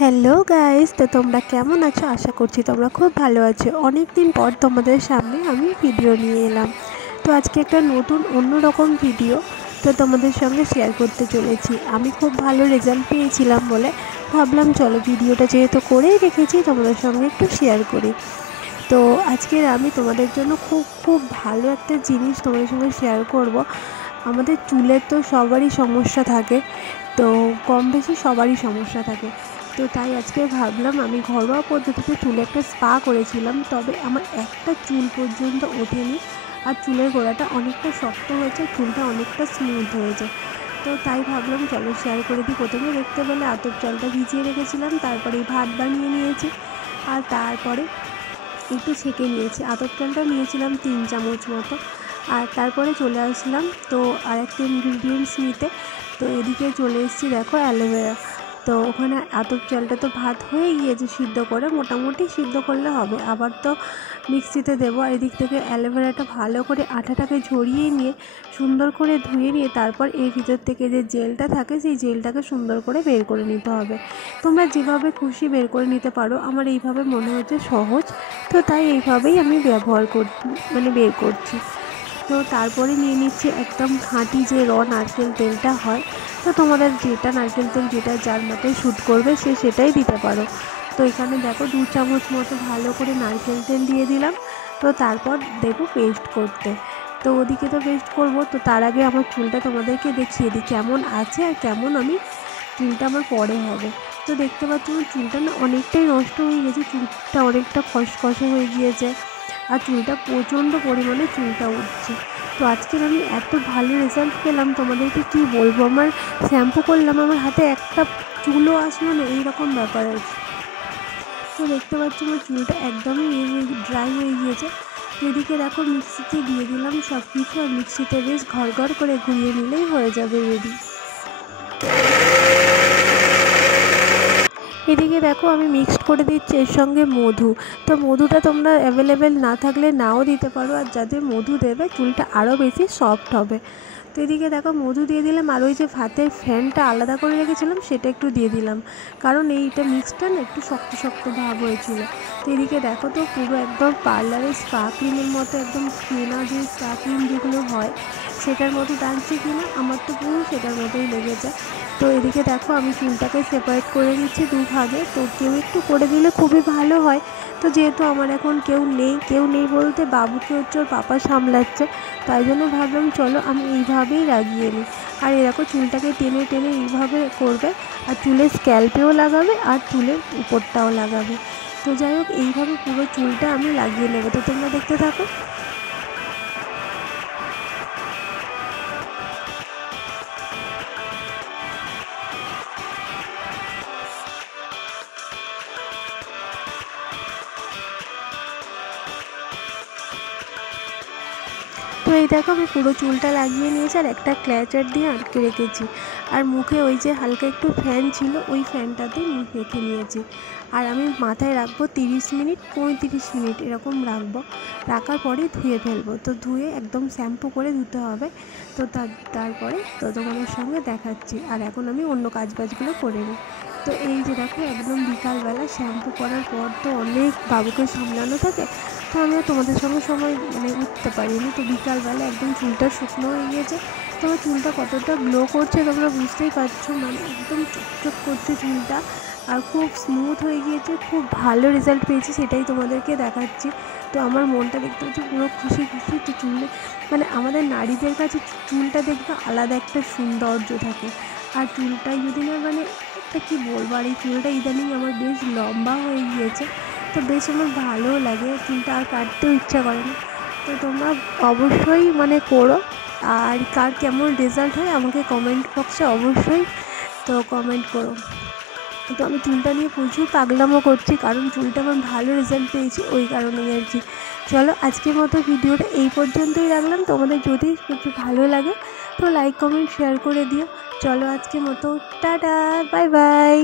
Hello guys, তো তোমরা কেমন আছো? আশা করছি তোমরা খুব ভালো আছো। অনেক দিন পর তোমাদের সামনে আমি ভিডিও নিয়ে এলাম। তো আজকে একটা নতুন অন্যরকম ভিডিও তো তোমাদের সঙ্গে শেয়ার করতে চলেছি। আমি খুব ভালো রেজাল্ট পেয়েছিলাম বলে ভাবলাম চলো ভিডিওটা যেহেতু করেই রেখেছি তোমাদের সঙ্গে একটু শেয়ার করি। তো আজকের আমি তোমাদের জন্য খুব খুব ভালো একটা জিনিস তোমাদের সঙ্গে শেয়ার করব। আমাদের চুলের তো সবারই সমস্যা থাকে, তো কম বেশি সবারই সমস্যা থাকে। তো তাই আজকে ভাবলাম আমি ঘরোয়া পদ্ধতিতে চুলে একটা স্পা করেছিলাম, তবে আমার একটা চুল পর্যন্ত ওঠেনি। আর চুলের গোড়াটা অনেকটা শক্ত হয়েছে, চুলটা অনেকটা স্মুথ হয়েছে। তো তাই ভাবলাম চলো শেয়ার করে দিই। প্রথমে দেখতে পেলে আতপ চালটা ভিজিয়ে রেখেছিলাম, তারপরে ভাত বানিয়ে নিয়েছি, আর তারপরে একটু ছেঁকে নিয়েছি। আতপ চালটা নিয়েছিলাম 3 চামচ মতো। আর তারপরে চলে আসলাম তো আর একটা ইনগ্রিডিয়েন্টস নিতে। তো এদিকে চলে এসেছি, দেখো অ্যালোভেরা। তো ওখানে আতপ চালটা তো ভাত হয়ে গিয়েছে সিদ্ধ করে, মোটামুটি সিদ্ধ করলে হবে। আবার তো মিক্সিতে দেবো। আর এদিক থেকে অ্যালোভেরাটা ভালো করে আঠাটাকে ঝরিয়ে নিয়ে সুন্দর করে ধুয়ে নিয়ে তারপর এর ভিতর থেকে যে জেলটা থাকে সেই জেলটাকে সুন্দর করে বের করে নিতে হবে। তোমরা যেভাবে খুশি বের করে নিতে পারো, আমার এইভাবে মনে হচ্ছে সহজ, তো তাই এইভাবেই আমি ব্যবহার বের করছি। তো তারপরে নিয়ে নিচ্ছি একদম খাঁটি যে নারকেল তেলটা হয়। তো তোমাদের যেটা নারকেল তেল যেটা যার মাথায় শ্যুট করবে সে সেটাই দিতে পারো। তো এখানে দেখো 2 চামচ মতো ভালো করে নারকেল তেল দিয়ে দিলাম। তো তারপর দেবো পেস্ট করতে। তো ওদিকে তো পেস্ট করবো, তো তার আগে আমার চুলটা তোমাদেরকে দেখিয়ে দিই কেমন আছে আর কেমন চুলটা আমার পরে হবে। তো দেখতে পাচ্ছ আমার চুলটা না অনেকটাই নষ্ট হয়ে গেছে, চুলটা অনেকটা খসখসে হয়ে গিয়েছে, আর চুলটা প্রচণ্ড পরিমাণে চুলটা উঠছে। তো আজকের আমি এত ভালো রেজাল্ট পেলাম তোমাদেরকে কী বলবো। আমার শ্যাম্পু করলাম, আমার হাতে একটা চুলও আসলো না, এইরকম ব্যাপার আছে। তো দেখতে পাচ্ছি আমার চুলটা একদমই ড্রাই হয়ে গিয়েছে। এদিকে দেখো মিক্সিতে দিয়ে দিলাম সব কিছু, আর মিক্সিতে বেশ ঘর করে ঘুরিয়ে নিলেই হয়ে যাবে রেডি। এদিকে দেখো আমি মিক্সড করে দিচ্ছি এর সঙ্গে মধু। তো মধুটা তোমরা অ্যাভেলেবেল না থাকলে নাও দিতে পারো, আর যাদের মধু দেবে চুলটা আরও বেশি সফট হবে। তো এদিকে দেখো মধু দিয়ে দিলাম, আর ওই যে ভাতের ফ্যানটা আলাদা করে রেখেছিলাম সেটা একটু দিয়ে দিলাম, কারণ এইটা মিক্সটা না একটু শক্ত শক্ত ভাব হয়েছিল। তো এদিকে দেখো তো পুরো একদম পার্লারের স্পা ক্রিমের মতো, একদম কেনা যে স্পা ক্রিম যেগুলো হয় সেটার মতো টানছে কিনা, আমার তো পুরো সেটার মতোই লেগেছে। তো এদিকে দেখো আমি চুলটাকে সেপারেট করে নিচ্ছি 2 ভাগে। তো কেউ একটু করে দিলে খুবই ভালো হয়। তো যেহেতু আমার এখন কেউ নেই বলতে বাবুকে হচ্ছে ওর পাপা সামলাচ্ছে, তাই জন্য ভাবলাম চলো আমি এইভাবেই লাগিয়ে নিই। আর এরকম চুলটাকে টেনে টেনে এইভাবে করবে, আর চুলের স্ক্যাল্পেও লাগাবে আর চুলের উপরটাও লাগাবে। তো যাই হোক এইভাবে পুরো চুলটা আমি লাগিয়ে নেবো। তো তোমরা দেখতে থাকো। তো এই দেখো আমি পুরো চুলটা লাগিয়ে নিয়েছি, আর একটা ক্ল্যাচার দিয়ে আটকে রেখেছি। আর মুখে ওই যে হালকা একটু ফ্যান ছিল, ওই ফ্যানটাতেই মুখ রেখে নিয়েছি। আর আমি মাথায় রাখবো 30 মিনিট 35 মিনিট এরকম রাখবো। রাখার পরে ধুয়ে ফেলবো। তো ধুয়ে একদম শ্যাম্পু করে ধুতে হবে। তো তারপরে তো তোমাদের সঙ্গে দেখাচ্ছি। আর এখন আমি অন্য কাজবাজগুলো করে নিই। তো এই যে দেখো একদম বিকালবেলা শ্যাম্পু করার পর তো অনেক বাবুকে সামলানো থাকে, তো আমিও তোমাদের সঙ্গে সময় উঠতে পারিনি। তো বিকালবেলা একদম চুলটা শুকনো হয়ে গিয়েছে। তো আমার চুলটা কতটা গ্লো করছে তোমরা বুঝতেই পারছো, একদম চকচক করছে চুলটা, আর খুব স্মুথ হয়ে গিয়েছে। খুব ভালো রেজাল্ট পেয়েছি, সেটাই তোমাদেরকে দেখাচ্ছি। তো আমার মনটা দেখতে হচ্ছে পুরো খুশি খুশি। তো চুলে আমাদের নারীদের কাছে চুলটা দেখবে আলাদা একটা সৌন্দর্য থাকে। আর চুলটা যদি না একটা কী বলবো, আর এই চুলটা ইদানিং আমার বেশ লম্বা হয়ে গিয়েছে, তো বেশ আমার ভালোও লাগে, চুলটা আর কাটতেও ইচ্ছা করে না। তো তোমরা অবশ্যই করো। আর কার কেমন রেজাল্ট হয় আমাকে কমেন্ট বক্সে অবশ্যই তো কমেন্ট করো। তো আমি চুলটা নিয়ে প্রচুর পাগলামো করছি, কারণ চুলটা আমার ভালো রেজাল্ট পেয়েছি, ওই কারণেই আর কি। চলো আজকের মতো ভিডিওটা এই পর্যন্তই রাখলাম। তোমাদের যদি একটু ভালো লাগে তো লাইক কমেন্ট শেয়ার করে দিও। চলো আজকের মতো টাটা, বাই বাই।